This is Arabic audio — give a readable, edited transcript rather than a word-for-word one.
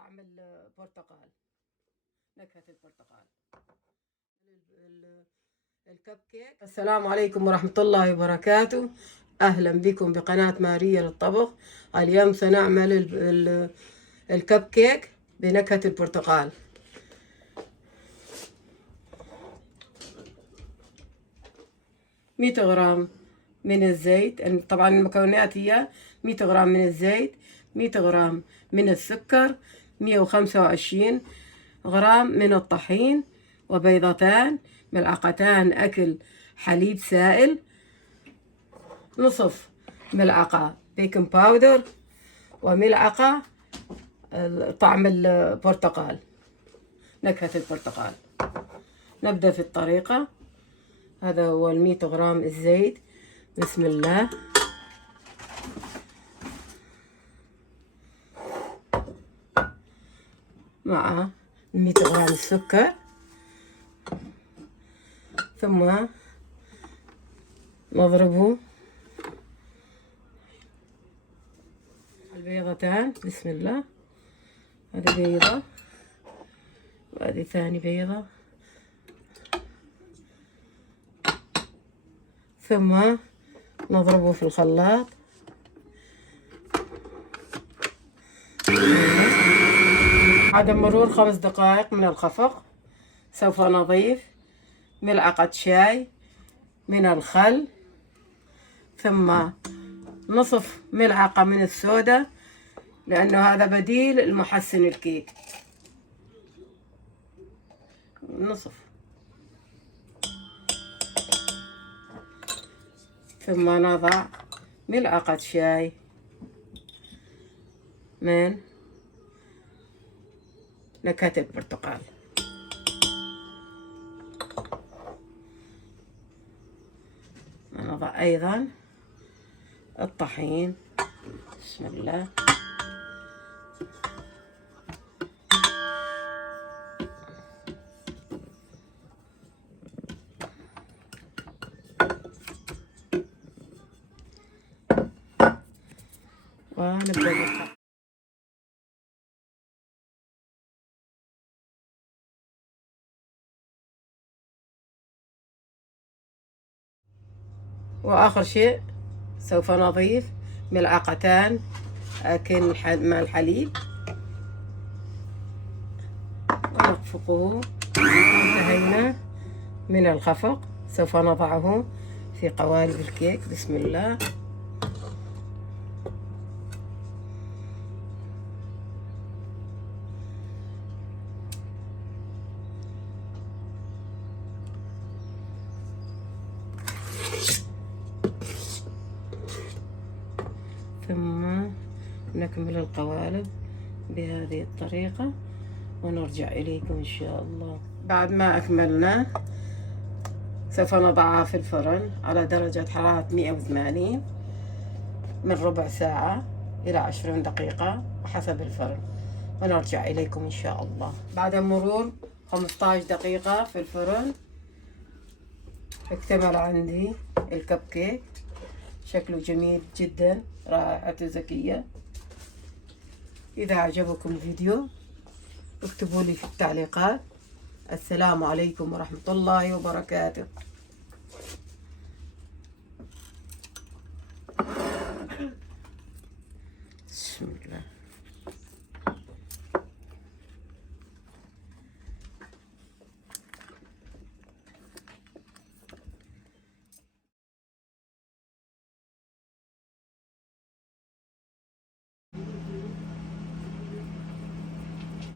طعم البرتقال، نكهة البرتقال. الكب كيك. السلام عليكم ورحمة الله وبركاته. أهلا بكم بقناة ماريا للطبخ. اليوم سنعمل الكب كيك بنكهة البرتقال. 100 غرام من الزيت، طبعا المكونات هي 100 غرام من الزيت، 100 غرام من السكر، 125 غرام من الطحين، وبيضتان، ملعقتان أكل حليب سائل، نصف ملعقة بيكنج باودر، وملعقة طعم البرتقال، نكهة البرتقال. نبدأ في الطريقة. هذا هو 100 غرام الزيت. بسم الله. مع 100 غرام السكر، ثم نضربه البيضتان. بسم الله. هذه بيضة وهذه ثاني بيضة، ثم نضربه في الخلاط. بعد مرور 5 دقائق من الخفق سوف نضيف ملعقة شاي من الخل، ثم نصف ملعقة من السودا، لأنه هذا بديل المحسن الكيك. نصف. ثم نضع ملعقة شاي من نكهة البرتقال. نضع أيضا الطحين. بسم الله. ونبدأ بالخلط. وآخر شيء سوف نضيف ملعقتان أكل مع الحليب ونخفقه. انتهينا من الخفق. سوف نضعه في قوالب الكيك. بسم الله. ثم نكمل القوالب بهذه الطريقة ونرجع إليكم إن شاء الله. بعد ما أكملنا سوف نضعها في الفرن على درجة حرارة 180 من ربع ساعة إلى 20 دقيقة حسب الفرن، ونرجع إليكم إن شاء الله. بعد مرور 15 دقيقة في الفرن اكتمل عندي الكب كيك. شكله جميل جدا، رائحته زكية. إذا عجبكم الفيديو اكتبوا لي في التعليقات. السلام عليكم ورحمة الله وبركاته.